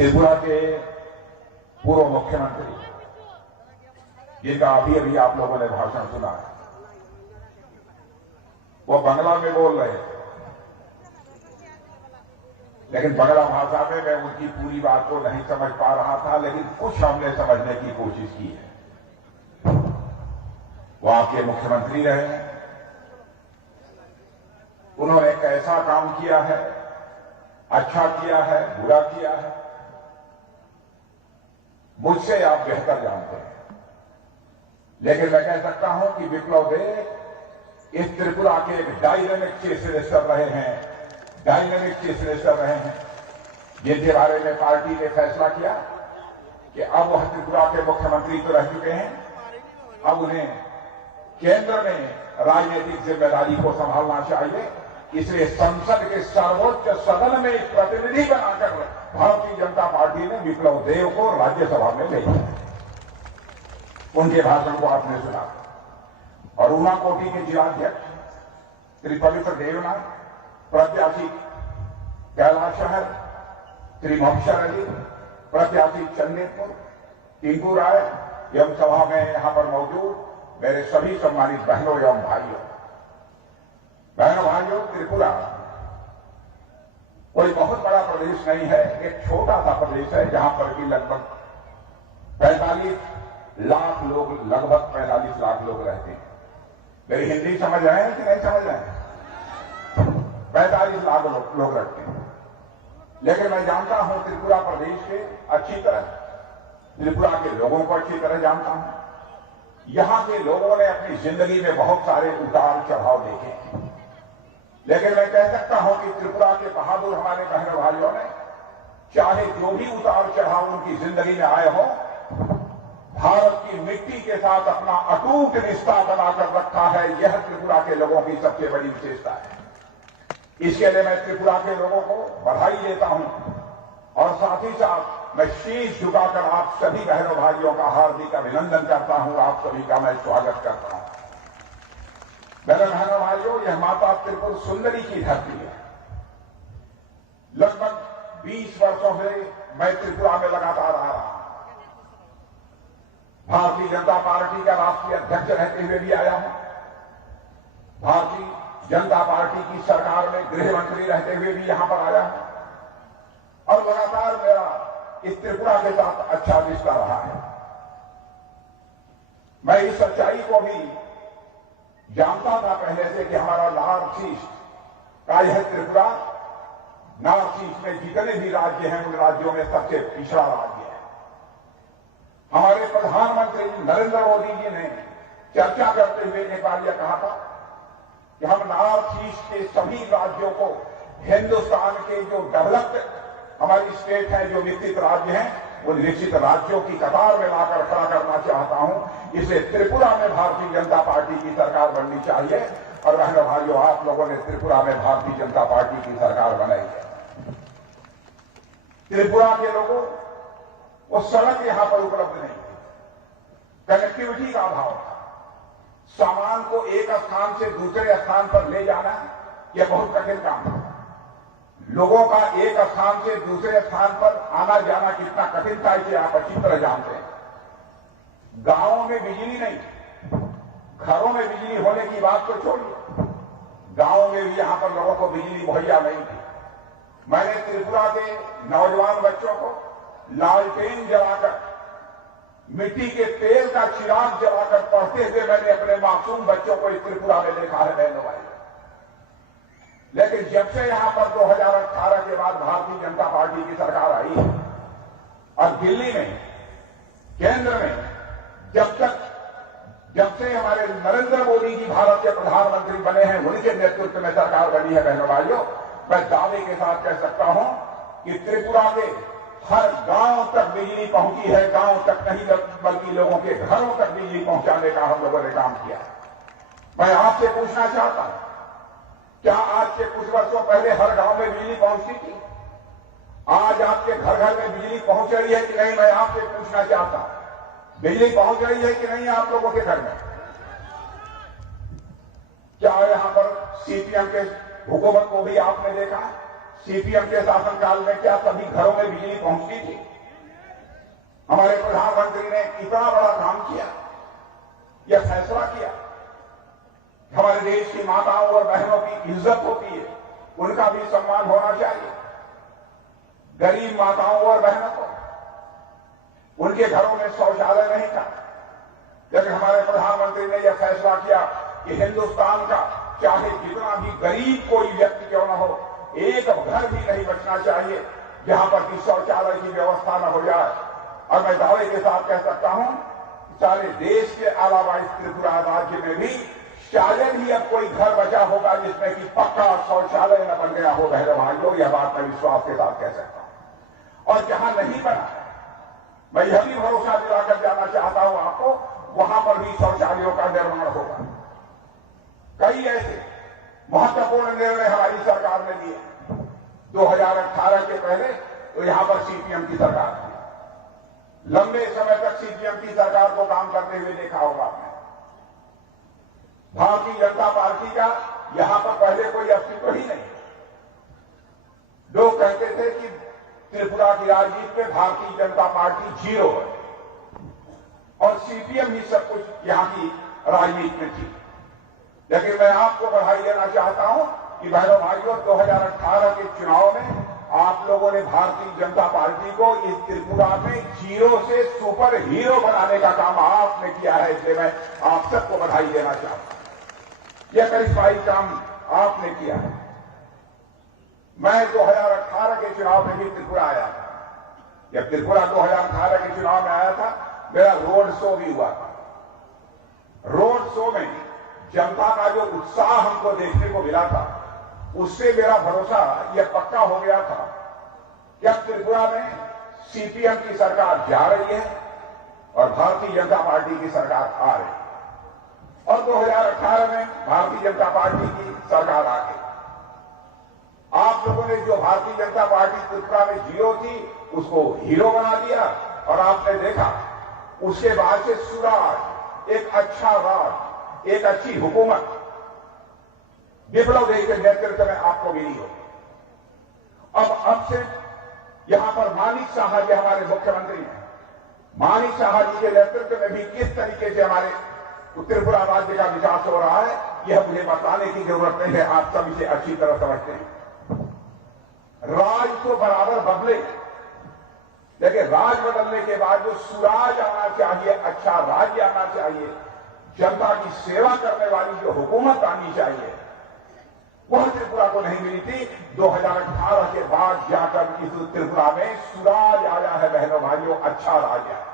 त्रिपुरा के पूर्व मुख्यमंत्री, जिनका अभी अभी आप लोगों ने भाषण सुना है, वो बांग्ला में बोल रहे हैं, लेकिन बांग्ला भाषा में मैं उनकी पूरी बात को नहीं समझ पा रहा था, लेकिन कुछ हमने समझने की कोशिश की है। वो आपके मुख्यमंत्री रहे हैं, उन्होंने कैसा काम किया है, अच्छा किया है, बुरा किया है, मुझसे आप बेहतर जानते हैं। लेकिन मैं कह सकता हूं कि विप्लव देव इस त्रिपुरा के एक डायनेमिक चीफ मिनिस्टर रहे हैं, जिनके बारे में पार्टी ने फैसला किया कि अब वह त्रिपुरा के मुख्यमंत्री तो रह चुके हैं, अब उन्हें केंद्र में राजनीतिक जिम्मेदारी को संभालना चाहिए। इसलिए संसद के सर्वोच्च सदन में एक प्रतिनिधि बनाकर भारतीय जनता पार्टी ने विप्लव देव को राज्यसभा में भेजा। उनके भाषण को आपने सुना। और उनाकोटी के जिलाध्यक्ष श्री पवित्र देवनाथ, प्रत्याशी कैलाश शहर श्री मोक्षर अली, प्रत्याशी चंदेपुर टिंकू राय एवं सभा में यहां पर मौजूद मेरे सभी सम्मानित बहनों एवं भाइयों, त्रिपुरा कोई बहुत बड़ा प्रदेश नहीं है, एक छोटा सा प्रदेश है जहां पर कि लगभग 45 लाख लोग रहते हैं। मेरी हिंदी समझ रहे हैं कि नहीं समझ रहे हैं? 45 लाख लोग रहते हैं। लेकिन मैं जानता हूं त्रिपुरा प्रदेश के अच्छी तरह, त्रिपुरा के लोगों को अच्छी तरह जानता हूं। यहां के लोगों ने अपनी जिंदगी में बहुत सारे उतार चढ़ाव देखे हैं, लेकिन मैं कह सकता हूं कि त्रिपुरा के बहादुर हमारे बहन भाइयों ने चाहे जो भी उतार चढ़ाव उनकी जिंदगी में आए हो, भारत की मिट्टी के साथ अपना अटूट रिश्ता बनाकर रखा है। यह त्रिपुरा के लोगों की सबसे बड़ी विशेषता है। इसके लिए मैं त्रिपुरा के लोगों को बधाई देता हूं और साथ ही साथ मैं शीश झुकाकर आप सभी बहनों भाइयों का हार्दिक अभिनंदन करता हूं। आप सभी का मैं स्वागत करता हूं। मेरे बहनों भाइयों, यह माता त्रिपुर सुंदरी की धरती है। लगभग 20 वर्षों से मैं त्रिपुरा में लगातार आ रहा हूं। भारतीय जनता पार्टी का राष्ट्रीय अध्यक्ष रहते हुए भी आया हूं। भारतीय जनता पार्टी की सरकार में गृह मंत्री रहते हुए भी यहां पर आया हूं और लगातार मेरा इस त्रिपुरा के साथ अच्छा रिश्ता रहा है। मैं इस सच्चाई को भी जानता था पहले से कि हमारा नॉर्थ ईस्ट का यह त्रिपुरा, नॉर्थ ईस्ट में जितने भी राज्य हैं उन राज्यों में सबसे पिछड़ा राज्य है। हमारे प्रधानमंत्री नरेंद्र मोदी जी ने चर्चा करते हुए एक बार यह कहा था कि हम नॉर्थ ईस्ट के सभी राज्यों को हिंदुस्तान के जो डेवलप्ड हमारी स्टेट है, जो विकसित राज्य हैं, उन विकसित राज्यों की कतार में लाकर खड़ा करना चाहता हूं। इसलिए त्रिपुरा में भारतीय जनता पार्टी की सरकार बननी चाहिए। और बहनों भाइयों, आप लोगों ने त्रिपुरा में भारतीय जनता पार्टी की सरकार बनाई है। त्रिपुरा के लोगों वो सड़क यहां पर उपलब्ध नहीं थी, कनेक्टिविटी का अभाव था। सामान को एक स्थान से दूसरे स्थान पर ले जाना यह बहुत कठिन काम था। लोगों का एक स्थान से दूसरे स्थान पर आना जाना कितना कठिन था, इसे आप अच्छी तरह जानते हैं। गांवों में बिजली नहीं, घरों में बिजली होने की बात तो छोड़िए, गांवों में भी यहां पर लोगों को बिजली मुहैया नहीं थी। मैंने त्रिपुरा के नौजवान बच्चों को लालटेन जलाकर, मिट्टी के तेल का चिराग जलाकर पढ़ते हुए मैंने अपने मासूम बच्चों को इस त्रिपुरा में देखा है बहनों भाई। लेकिन जब से यहां पर 2018 के बाद भारतीय जनता पार्टी की सरकार आई है और दिल्ली में, केंद्र में, जब से हमारे नरेंद्र मोदी जी भारत के प्रधानमंत्री बने हैं, उनके नेतृत्व में सरकार बनी है बहनों भाइयों, मैं दावे के साथ कह सकता हूं कि त्रिपुरा के हर गांव तक बिजली पहुंची है। गांव तक नहीं बल्कि लोगों के घरों तक बिजली पहुंचाने का हम लोगों ने काम किया है। मैं आपसे पूछना चाहता हूं, क्या आज से कुछ वर्षों पहले हर गांव में बिजली पहुंचती थी? आज आपके घर घर में बिजली पहुंच रही है कि नहीं? मैं आपसे पूछना चाहता हूं, बिजली पहुंच रही है कि नहीं आप लोगों के घर में? क्या यहां पर सीपीएम के हुकूमत को भी आपने देखा, सीपीएम के शासनकाल में क्या सभी घरों में बिजली पहुंचती थी? हमारे प्रधानमंत्री ने इतना बड़ा काम किया, यह फैसला किया, हमारे देश की माताओं और बहनों की इज्जत होती है, उनका भी सम्मान होना चाहिए। गरीब माताओं और बहनों को उनके घरों में शौचालय नहीं था, लेकिन हमारे प्रधानमंत्री ने यह फैसला किया कि हिंदुस्तान का चाहे जितना भी गरीब कोई व्यक्ति क्यों न हो, एक घर भी नहीं बचना चाहिए जहां पर कि शौचालय की व्यवस्था न हो जाए। और मैं दावे के साथ कह सकता हूं कि सारे देश के अलावा इस त्रिपुरा राज्य में भी शायद ही अब कोई घर बचा होगा जिसमें कि पक्का शौचालय न बन गया हो। बहनों भाइयों, यह बात मैं विश्वास के साथ कह सकता हूं। और जहां नहीं बना है, मैं यह भी भरोसा दिलाकर जाना चाहता हूं आपको, वहां पर भी शौचालयों का निर्माण होगा। कई ऐसे महत्वपूर्ण निर्णय हमारी सरकार ने लिए। 2018 के पहले तो यहां पर सीपीएम की सरकार थी, लंबे समय तक सीपीएम की सरकार को काम करते हुए देखा होगा आपने। भारतीय जनता पार्टी का यहां पर पहले कोई अस्तित्व ही नहीं। लोग कहते थे कि त्रिपुरा की राजनीति में भारतीय जनता पार्टी जीरो है और सीपीएम ही सब कुछ यहां की राजनीति में थी। लेकिन मैं आपको बधाई देना चाहता हूं कि बहनों भाइयों, 2018 के चुनाव में आप लोगों ने भारतीय जनता पार्टी को इस त्रिपुरा में जीरो से सुपर हीरो बनाने का काम आपने किया है, इसलिए मैं आप सबको बधाई देना चाहता हूं। यह करिश्माई काम आपने किया है। मैं 2018 के चुनाव में भी त्रिपुरा आया था। जब त्रिपुरा 2018 के चुनाव में आया था, मेरा रोड शो भी हुआ था। रोड शो में जनता का जो उत्साह हमको देखने को मिला था, उससे मेरा भरोसा यह पक्का हो गया था कि अब त्रिपुरा में सीपीएम की सरकार जा रही है और भारतीय जनता पार्टी की सरकार आ रही है। और 2018 में भारतीय जनता पार्टी की सरकार आ गई। आप लोगों ने जो भारतीय जनता पार्टी त्रिपुरा में जीरो थी, उसको हीरो बना दिया और आपने देखा उसके बाद से सुराज, एक अच्छा राज, एक अच्छी हुकूमत विप्लव देश के नेतृत्व में आपको मिली हो। अब से यहां पर मानिक साहा जी हमारे मुख्यमंत्री हैं। मानिक साहा जी के नेतृत्व में भी किस तरीके से हमारे त्रिपुरा राज्य का विकास हो रहा है, यह मुझे बताने की जरूरत नहीं है, आप सब इसे अच्छी तरह समझते हैं। राज तो बराबर बदले, लेकिन राज बदलने के बाद जो सुराज आना चाहिए, अच्छा राज्य आना चाहिए, जनता की सेवा करने वाली जो हुकूमत आनी चाहिए, वह त्रिपुरा को नहीं मिली थी। 2018 के बाद जाकर इस त्रिपुरा में सुराज आया है। बहनों भाइयों, अच्छा राज आया है,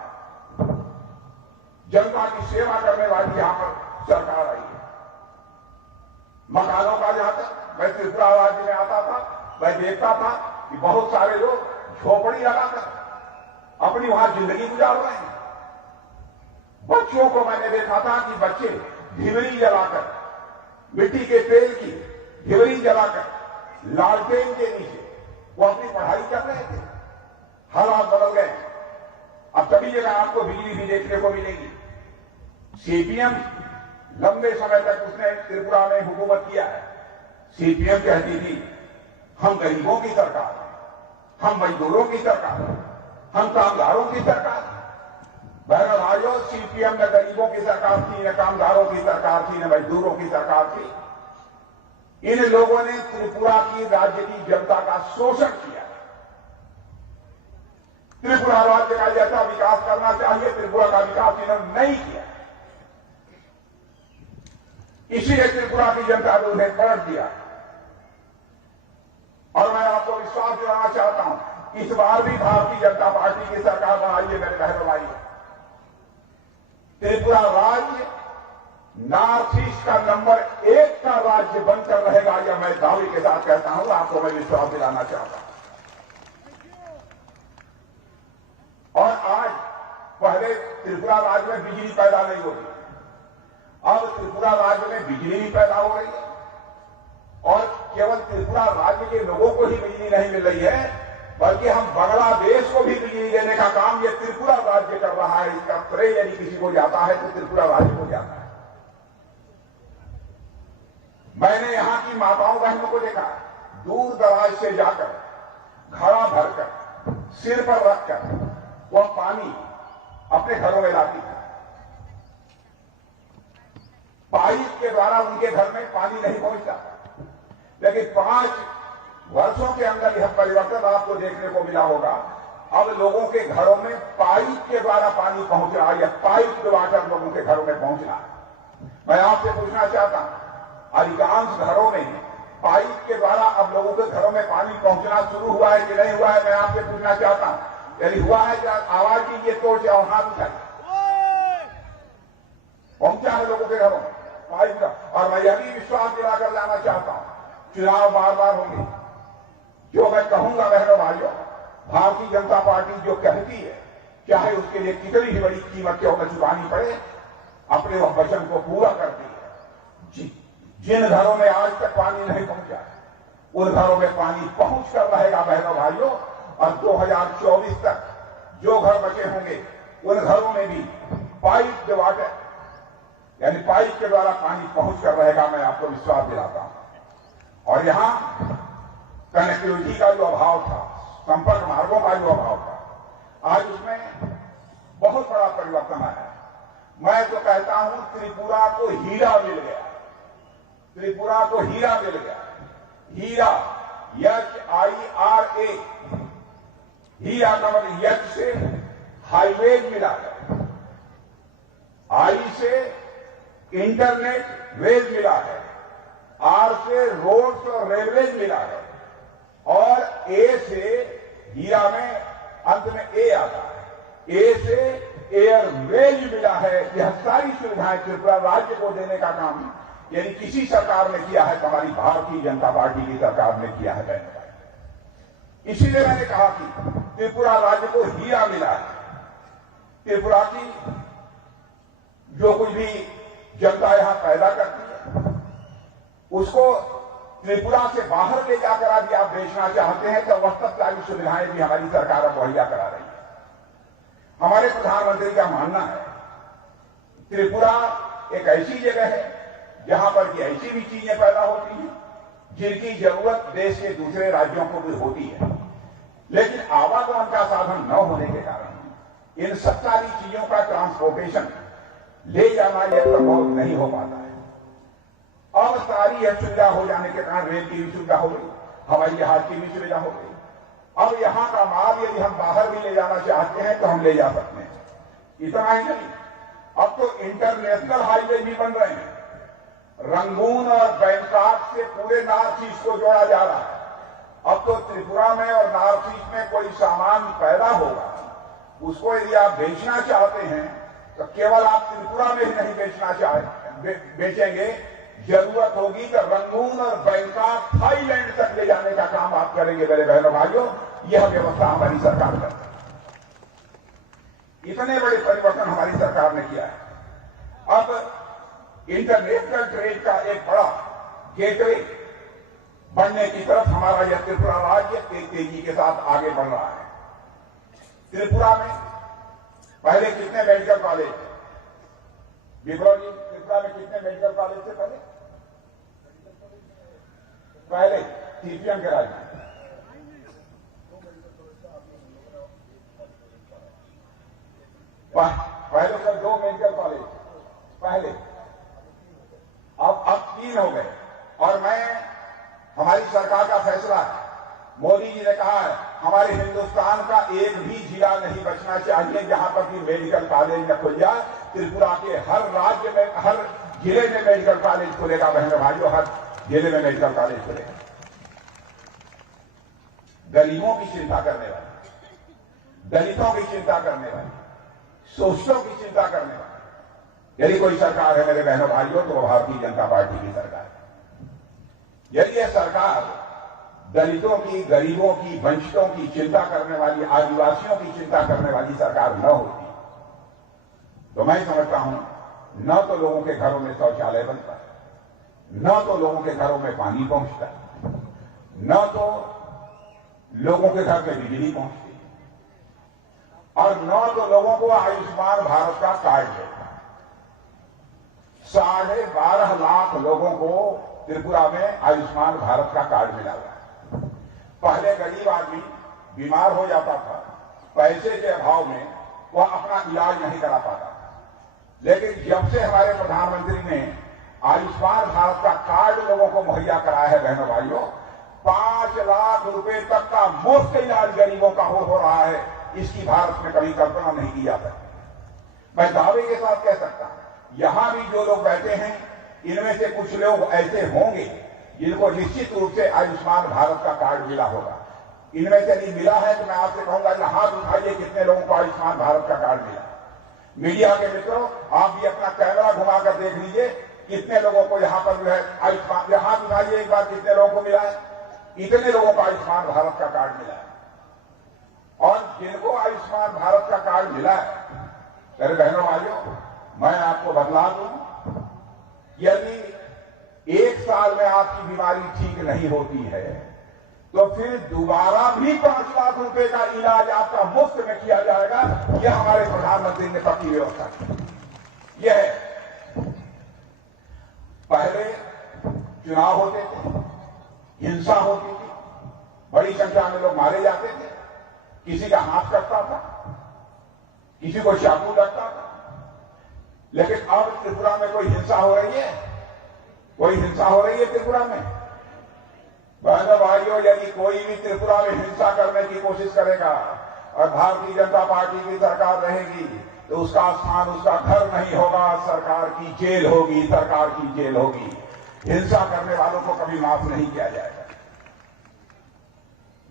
जनता की सेवा करने वाली यहां पर सरकार आई है। मकानों का जहां तक मैं त्रिपुरा राज्य में आता था, मैं देखता था कि बहुत सारे लोग झोपड़ी लगाकर अपनी वहां जिंदगी गुजार रहे हैं। बच्चों को मैंने देखा था कि बच्चे ढिबरी जलाकर, मिट्टी के तेल की ढिबरी जलाकर, लालटेन के नीचे वो अपनी पढ़ाई कर रहे थे। हालात बदल गए। अब सभी जगह आपको बिजली भी देखने को मिलेगी। सीपीएम लंबे समय तक उसने त्रिपुरा में हुकूमत किया है। सीपीएम कहती थी हम गरीबों की सरकार है, हम मजदूरों की सरकार है, हम कामगारों की सरकार है। बहनों भाइयों, सीपीएम न गरीबों की सरकार थी, न कामगारों की सरकार थी, न मजदूरों की सरकार थी। इन लोगों ने त्रिपुरा की राज्य की जनता का शोषण किया। त्रिपुरा राज्य का जैसा विकास करना चाहिए, त्रिपुरा का विकास इन्होंने नहीं किया। इसीलिए त्रिपुरा की जनता ने उन्हें पलट दिया। और मैं आपको विश्वास दिलाना चाहता हूं, इस बार भी भारतीय जनता पार्टी की सरकार बनाई है। मेरे बहनों भाई, त्रिपुरा राज्य नॉर्थ ईस्ट का नंबर 1 का राज्य बनकर रहेगा, यह मैं दावे के साथ कहता हूं। आपको मैं विश्वास दिलाना चाहता हूं। और आज पहले त्रिपुरा राज्य में बिजली पैदा नहीं होती, अब त्रिपुरा राज्य में बिजली भी पैदा हो रही है। और केवल त्रिपुरा राज्य के लोगों को ही बिजली नहीं मिल रही है, बल्कि हम बांग्लादेश को भी बिजली देने का काम ये त्रिपुरा राज्य कर रहा है। इसका श्रेय यदि किसी को जाता है तो त्रिपुरा राज्य को जाता है। मैंने यहां की माताओं बहनों को देखा, दूर दराज से जाकर घड़ा भरकर सिर पर रखकर वह पानी अपने घरों में लाती है। पाइप के द्वारा उनके घर में पानी नहीं पहुंचता, लेकिन 5 वर्षों के अंदर यह परिवर्तन आपको देखने को मिला होगा। अब लोगों के घरों में पाइप के द्वारा पानी पहुंच रहा है, या पाइप के वाटर लोगों के घरों में पहुंच रहा है। मैं आपसे पूछना चाहता हूं, अधिकांश घरों में पाइप के द्वारा अब लोगों के घरों में पानी पहुंचना शुरू हुआ है कि नहीं हुआ है? मैं आपसे पूछना चाहता हूं, यदि हुआ है तो आवाज कीजिए, तोड़ से और हाथ उठाइए। पहुंचा है लोगों के घरों में पाइप का। और मैं यह भी विश्वास दिलाकर जाना चाहता हूं, चुनाव बार बार होंगे, जो मैं कहूंगा बहनों भाइयों, भारतीय जनता पार्टी जो कहती है, चाहे उसके लिए कितनी ही बड़ी कीमत क्यों न चुकानी पड़े, अपने वह वचन को पूरा करती है। जिन घरों में आज तक पानी नहीं पहुंचा, उन घरों में पानी पहुंच कर रहेगा बहनों भाइयों। और 2024 तक जो घर बचे होंगे, उन घरों में भी पाइप के वाटर, यानी पाइप के द्वारा पानी पहुंच कर रहेगा, मैं आपको विश्वास दिलाता हूं। और यहां कनेक्टिविटी का जो अभाव था, संपर्क मार्गों का जो अभाव था, आज उसमें बहुत बड़ा परिवर्तन आया है। मैं तो कहता हूं त्रिपुरा को हीरा मिल गया, त्रिपुरा को हीरा मिल गया। हीरा, HIRA, हीरा का मतलब यच से हाईवेज मिला है, आई से इंटरनेट वेज मिला है, आर से रोड्स और रेलवेज मिला है, और ए से हीरा में अंत में ए आता है, ए से एयरवेज मिला है। यह सारी सुविधाएं त्रिपुरा राज्य को देने का काम यदि किसी सरकार ने किया है तो हमारी भारतीय जनता पार्टी की सरकार ने किया है। इसीलिए मैंने कहा कि त्रिपुरा राज्य को हीरा मिला है। त्रिपुरा की जो कुछ भी जनता यहां पैदा करती है, उसको त्रिपुरा से बाहर ले जाकर यदि आप बेचना चाहते हैं तो वस्तु सारी सुविधाएं भी हमारी सरकार मुहैया करा रही है। हमारे प्रधानमंत्री का मानना है त्रिपुरा एक ऐसी जगह है जहां पर कि ऐसी भी चीजें पैदा होती हैं जिनकी जरूरत देश के दूसरे राज्यों को भी होती है, लेकिन आवागमन का साधन न होने के कारण इन सब सारी चीजों का ट्रांसपोर्टेशन ले जाना यह संभव नहीं हो पाता है। अब सारी यह सुविधा हो जाने के कारण रेल की भी सुविधा हो गई, हवाई जहाज की भी सुविधा हो गई। अब यहां का माल यदि हम बाहर भी ले जाना चाहते हैं तो हम ले जा सकते हैं। इतना ही नहीं, अब तो इंटरनेशनल हाईवे भी बन रहे हैं। रंगून और बैंकॉक से पूरे नॉर्थ ईस्ट को जोड़ा जा रहा है। अब तो त्रिपुरा में और नॉर्थ ईस्ट में कोई सामान पैदा होगा, उसको यदि आप बेचना चाहते हैं तो केवल आप त्रिपुरा में ही नहीं बेचेंगे, जरूरत होगी तो रंगून और बैंकॉक थाईलैंड तक ले जाने का काम आप करेंगे। मेरे बहनों भाइयों, यह व्यवस्था हमारी सरकार करती है। इतने बड़े परिवर्तन हमारी सरकार ने किया है। अब इंटरनेशनल ट्रेड का एक बड़ा गेटवे बनने की तरफ हमारा यह त्रिपुरा राज्य तेजी के साथ आगे बढ़ रहा है। त्रिपुरा में पहले कितने मेडिकल कॉलेज थे? विप्लव जी, त्रिपुरा में कितने मेडिकल कॉलेज थे? पहले सीपीएम के राज्य में पहले सर 2 मेडिकल कॉलेज पहले, अब 3 हो गए। और हमारी सरकार का फैसला है, मोदी जी ने कहा है हमारे हिंदुस्तान का एक भी जिला नहीं बचना चाहिए जहां पर भी मेडिकल कॉलेज न खुल जाए। त्रिपुरा के हर राज्य में, हर जिले में मेडिकल कॉलेज खुलेगा। बहनों भाइयों, हर जिले में मेडिकल कॉलेज खुलेगा। गरीबों की चिंता करने वाली, दलितों की चिंता करने वाली, शोषितों की चिंता करने वाली यदि कोई सरकार है मेरे बहनों भाइयों तो वो भारतीय जनता पार्टी की सरकार है। यदि यह सरकार दलितों की, गरीबों की, वंचितों की चिंता करने वाली, आदिवासियों की चिंता करने वाली सरकार न होती तो मैं समझता हूं न तो लोगों के घरों में शौचालय बनता है, न तो लोगों के घरों में पानी पहुंचता है, न तो लोगों के घर में बिजली पहुंचती, और न तो लोगों को आयुष्मान भारत का कार्ड देता। 12.5 लाख लोगों को त्रिपुरा में आयुष्मान भारत का कार्ड मिला हुआ है। पहले गरीब आदमी बीमार हो जाता था, पैसे के अभाव में वह अपना इलाज नहीं करा पाता, लेकिन जब से हमारे प्रधानमंत्री ने आयुष्मान भारत का कार्ड लोगों को मुहैया कराया है बहनों भाइयों, 5 लाख रुपए तक का मुफ्त इलाज गरीबों का हो रहा है, इसकी भारत में कभी कल्पना नहीं की जा सकती। मैं दावे के साथ कह सकता हूं, यहां भी जो लोग बैठे हैं इनमें से कुछ लोग ऐसे होंगे जिनको निश्चित रूप से आयुष्मान भारत का कार्ड मिला होगा। इनमें से नहीं मिला है तो मैं आपसे कहूंगा कि हाथ उठाइए कितने लोगों को आयुष्मान भारत का कार्ड मिला। मीडिया के मित्रों, आप भी अपना कैमरा घुमाकर देख लीजिए कितने लोगों को यहां पर जो है आयुष्मान, हाथ उठाइए एक बार कितने लोगों को मिला है। इतने लोगों को आयुष्मान भारत का कार्ड मिला है। और जिनको आयुष्मान भारत का कार्ड मिला है, मेरे बहनों भाइयों, मैं आपको बतला दूं, यदि 1 साल में आपकी बीमारी ठीक नहीं होती है तो फिर दोबारा भी 5 लाख रुपए का इलाज आपका मुफ्त में किया जाएगा। यह हमारे प्रधानमंत्री ने पक्की व्यवस्था की। यह पहले चुनाव होते थे, हिंसा होती थी, बड़ी संख्या में लोग मारे जाते थे, किसी का हाथ कटता था, किसी को चाकू लगता था, लेकिन अब त्रिपुरा में कोई हिंसा हो रही है? कोई हिंसा हो रही है त्रिपुरा में? बहनों भाइयों, यदि कोई भी त्रिपुरा में हिंसा करने की कोशिश करेगा और भारतीय जनता पार्टी की सरकार रहेगी तो उसका स्थान उसका घर नहीं होगा, सरकार की जेल होगी, सरकार की जेल होगी। हिंसा करने वालों को कभी माफ नहीं किया जाएगा।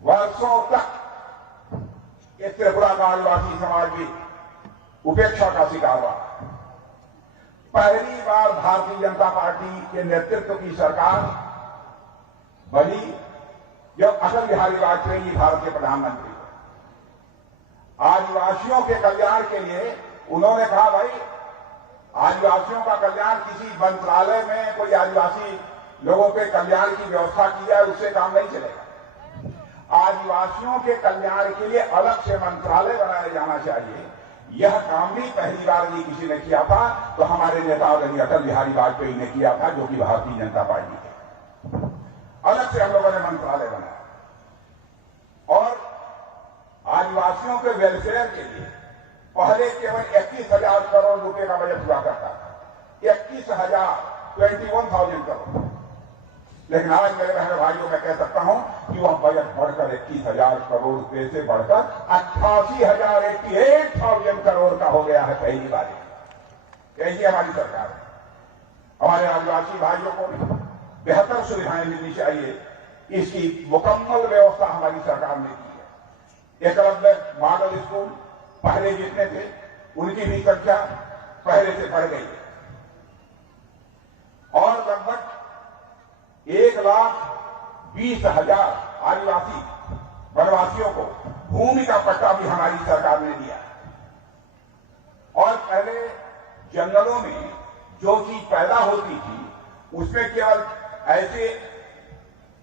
वर्षों तक ये त्रिपुरा का आदिवासी समाज भी उपेक्षा का शिकार हुआ। पहली बार भारतीय जनता पार्टी के नेतृत्व की सरकार बनी जब अटल बिहारी वाजपेयी जी भारत के प्रधानमंत्री थे। आदिवासियों के कल्याण के लिए उन्होंने कहा, भाई आदिवासियों का कल्याण किसी मंत्रालय में कोई आदिवासी लोगों के कल्याण की व्यवस्था की जाए उससे काम नहीं चलेगा। आदिवासियों के कल्याण के लिए अलग से मंत्रालय बनाया जाना चाहिए। यह काम भी पहली बार यदि किसी ने किया था तो हमारे नेता अटल बिहारी वाजपेयी ने किया था, जो कि भारतीय जनता पार्टी के। अलग से हम लोगों ने मंत्रालय बनाया और आदिवासियों के वेलफेयर के लिए पहले केवल 21,000 करोड़ रुपए का बजट हुआ करता था। 21,000 करोड़। लेकिन आज मेरे बहनों भाइयों मैं कह सकता हूं कि वह बजट बढ़कर 21,000 करोड़ रुपए से बढ़कर 88,000 करोड़ का हो गया है पहली बार। यही हमारी सरकार है। हमारे आदिवासी भाइयों को भी बेहतर सुविधाएं मिलनी चाहिए, इसकी मुकम्मल व्यवस्था हमारी सरकार ने की है। एकलव्य मॉडल स्कूल पहले जितने थे उनकी भी संख्या पहले से बढ़ गई है और लगभग 1,20,000 आदिवासी वनवासियों को भूमि का पट्टा भी हमारी सरकार ने दिया। और पहले जंगलों में जो चीज पैदा होती थी उसमें केवल ऐसे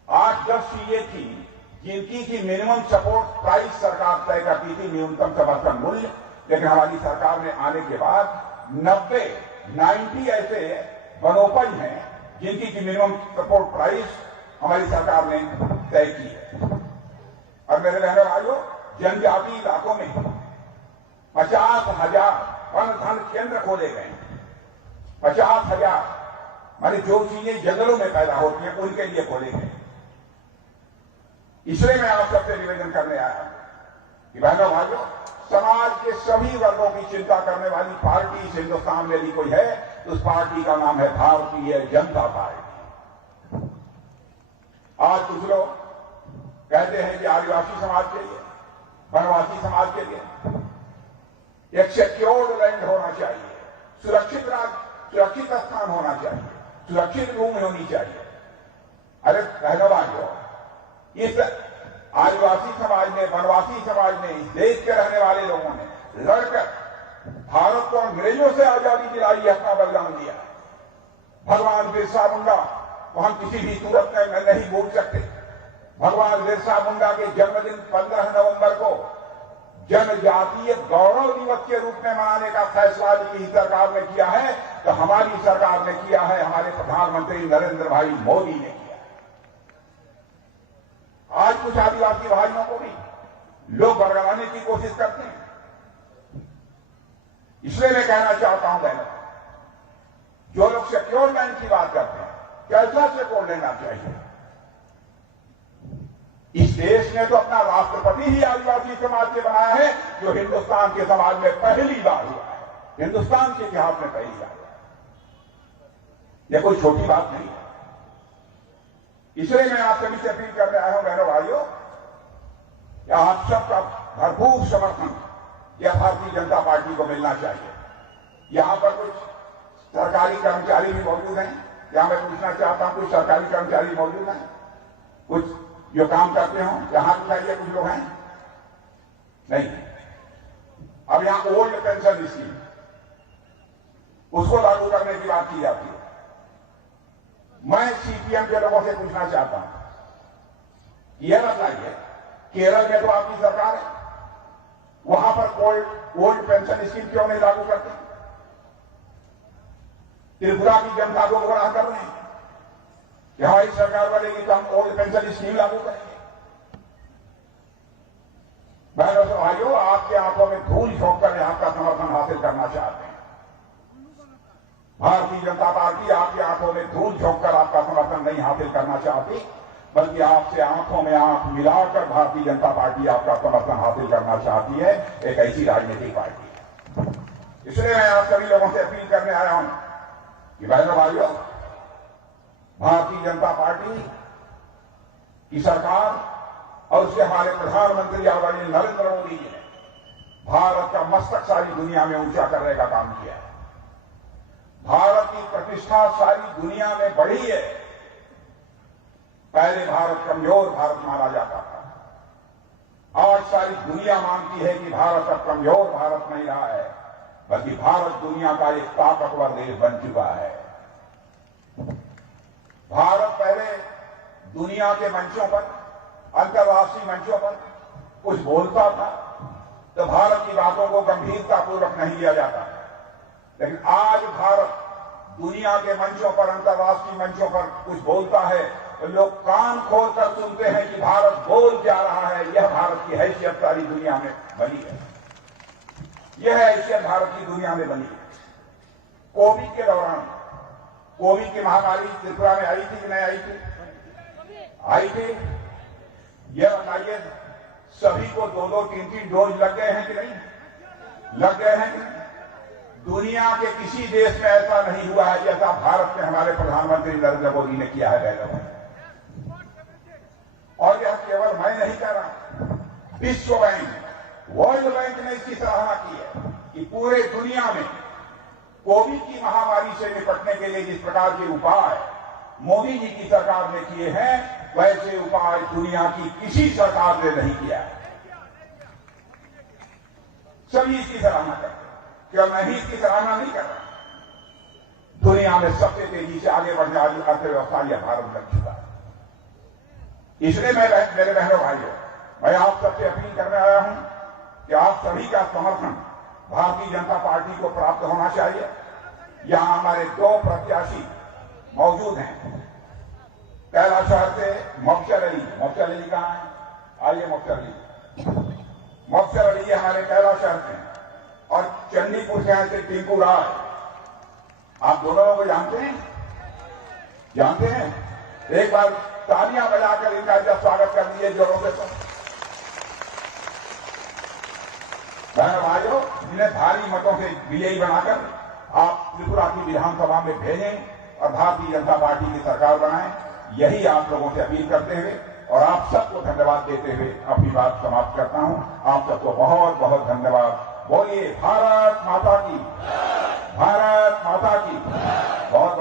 8-10 चीजें थी जिनकी की मिनिमम सपोर्ट प्राइस सरकार तय करती थी, न्यूनतम समर्थन मूल्य। लेकिन हमारी सरकार ने आने के बाद 90 ऐसे वनोपज हैं जिनकी की मिनिमम सपोर्ट प्राइस हमारी सरकार ने तय की है। और मेरे बहनों भाइयों, जनजातीय इलाकों में 50,000 वन धन केंद्र खोले गए। 50,000 माने जो चीजें जंगलों में पैदा होती हैं उनके लिए खोले गए। इसलिए मैं आप सबसे निवेदन करने आया कि बहनों भाइयों, समाज के सभी वर्गों की चिंता करने वाली पार्टी इस हिंदुस्तान में यदि कोई है तो उस पार्टी का नाम है भारतीय जनता पार्टी। आज कुछ लोग कहते हैं कि आदिवासी समाज के लिए, वनवासी समाज के लिए एक सिक्योर्ड लैंड होना चाहिए, सुरक्षित स्थान होना चाहिए, सुरक्षित भूमि होनी चाहिए। अरे बहनों भाइयों, इस आदिवासी समाज ने, वनवासी समाज ने, इस देश के रहने वाले लोगों ने लड़कर भारत को अंग्रेजों से आजादी दिलाई, अपना बलिदान दिया। भगवान बिरसा मुंडा को हम किसी भी सूरत में नहीं भूल सकते। भगवान बिरसा मुंडा के जन्मदिन 15 नवंबर को जनजातीय गौरव दिवस के रूप में मनाने का फैसला यदि सरकार ने किया है तो हमारी सरकार ने किया है, हमारे प्रधानमंत्री नरेंद्र भाई मोदी ने किया। आज कुछ आदिवासी भाइयों को भी लोग बरगलाने की कोशिश करते हैं। इसलिए मैं कहना चाहता हूं बहनों, जो लोग सिक्योर लैंड की बात करते हैं, कैसा सिक्योर लेना चाहिए? इस देश ने तो अपना राष्ट्रपति ही आदिवासी समाज से बनाया है, जो हिंदुस्तान के समाज में पहली बार हुआ है, हिंदुस्तान के इतिहास में पहली बार हुआ है। यह कोई छोटी बात नहीं है। इसलिए मैं आप सभी से अपील करने आया हूं बहनों भाइयों, या आप सबका भरपूर समर्थन यह भारतीय जनता पार्टी को मिलना चाहिए। यहां पर कुछ सरकारी कर्मचारी भी मौजूद हैं। यहां मैं पूछना चाहता हूं, कुछ सरकारी कर्मचारी मौजूद हैं, कुछ जो काम करते हो, यहां बताइए, कुछ लोग हैं? नहीं। अब यहां ओल्ड पेंशन स्कीम, उसको लागू करने की बात की जाती है। मैं सीपीएम के लोगों से पूछना चाहता हूं, यह बताइए, केरल में तो आपकी सरकार है, वहां पर ओल्ड पेंशन स्कीम क्यों नहीं लागू करते? त्रिपुरा की जनता को गुमराह कर रहे हैं कि हमारी सरकार बनेगी तो हम ओल्ड पेंशन स्कीम लागू करेंगे। बहनों से भाइयों, आपके आंखों में धूल झोंक कर आपका समर्थन हासिल करना चाहते हैं। भारतीय जनता पार्टी आपकी आंखों में धूल झोंक कर आपका समर्थन नहीं हासिल करना चाहती, बल्कि आपसे आंखों में आंख मिलाकर भारतीय जनता पार्टी आपका समर्थन हासिल करना चाहती है। एक ऐसी राजनीतिक पार्टी है। इसलिए मैं आप सभी लोगों से अपील करने आया हूं कि बहनों भाइयों, भारतीय जनता पार्टी की सरकार और उसके हमारे प्रधानमंत्री आदरणीय नरेंद्र मोदी जी ने भारत का मस्तक सारी दुनिया में ऊंचा करने का काम किया है। भारत की प्रतिष्ठा सारी दुनिया में बढ़ी है। पहले भारत कमजोर भारत माना जाता था। आज सारी दुनिया मानती है कि भारत अब कमजोर भारत नहीं रहा है, बल्कि भारत दुनिया का एक ताकतवर देश बन चुका है। भारत पहले दुनिया के मंचों पर, अंतर्राष्ट्रीय मंचों पर कुछ बोलता था तो भारत की बातों को गंभीरतापूर्वक नहीं लिया जाता, लेकिन आज भारत दुनिया के मंचों पर, अंतर्राष्ट्रीय मंचों पर कुछ बोलता है तो लोग कान खोलकर सुनते हैं कि भारत बोल क्या रहा है। यह भारत की हैसियत सारी दुनिया में बनी है। यह हैसियत भारत की दुनिया में बनी है। कोविड के दौरान, कोविड की महामारी त्रिपुरा में आई थी कि नहीं आई थी? आई थी। यह बताइए, सभी को 2-2, 3-3 डोज लग गए हैं कि नहीं? लग गए हैं कि नहीं? दुनिया के किसी देश में ऐसा नहीं हुआ है जैसा भारत में हमारे प्रधानमंत्री नरेंद्र मोदी ने किया है बहनों। और यह केवल मैं नहीं कह रहा, विश्व बैंक, वर्ल्ड बैंक ने इसकी सराहना की है कि पूरे दुनिया में कोविड की महामारी से निपटने के लिए जिस प्रकार के उपाय मोदी जी की सरकार ने किए हैं, वैसे उपाय दुनिया की किसी सरकार ने नहीं किया है। सभी इसकी सराहना करते हैं। क्या मैं ही इसकी सराहना नहीं कर रहा? दुनिया में सबसे तेजी से आगे बढ़ने वाली अर्थव्यवस्था यह भारत बन चुका है। इसलिए मेरे बहनों भाइयों, मैं आप सबसे अपील करने आया हूं कि आप सभी का समर्थन भारतीय जनता पार्टी को प्राप्त होना चाहिए। यहां हमारे 2 प्रत्याशी मौजूद हैं। कैलाश शहर से मोफसर अली। मोफसर अली कहां है? आइए मोफसर अली। मोफसर अली ये हमारे कैलाश शहर से, और चंडीपुर से से टिंकू राय। आप दोनों लोगों को जानते हैं? जानते हैं? एक बार तालियां बजाकर इनका जब स्वागत कर दीजिए जोरों से। तो बहनों भाइयों, इन्हें भारी मतों से विजयी बनाकर आप त्रिपुरा की विधानसभा में भेजें और भारतीय जनता पार्टी की सरकार बनाएं। यही आप लोगों से अपील करते हुए और आप सबको धन्यवाद देते हुए अपनी बात समाप्त करता हूं। आप सबको बहुत बहुत धन्यवाद। बोलिए भारत माता की, भारत माता की। बहुत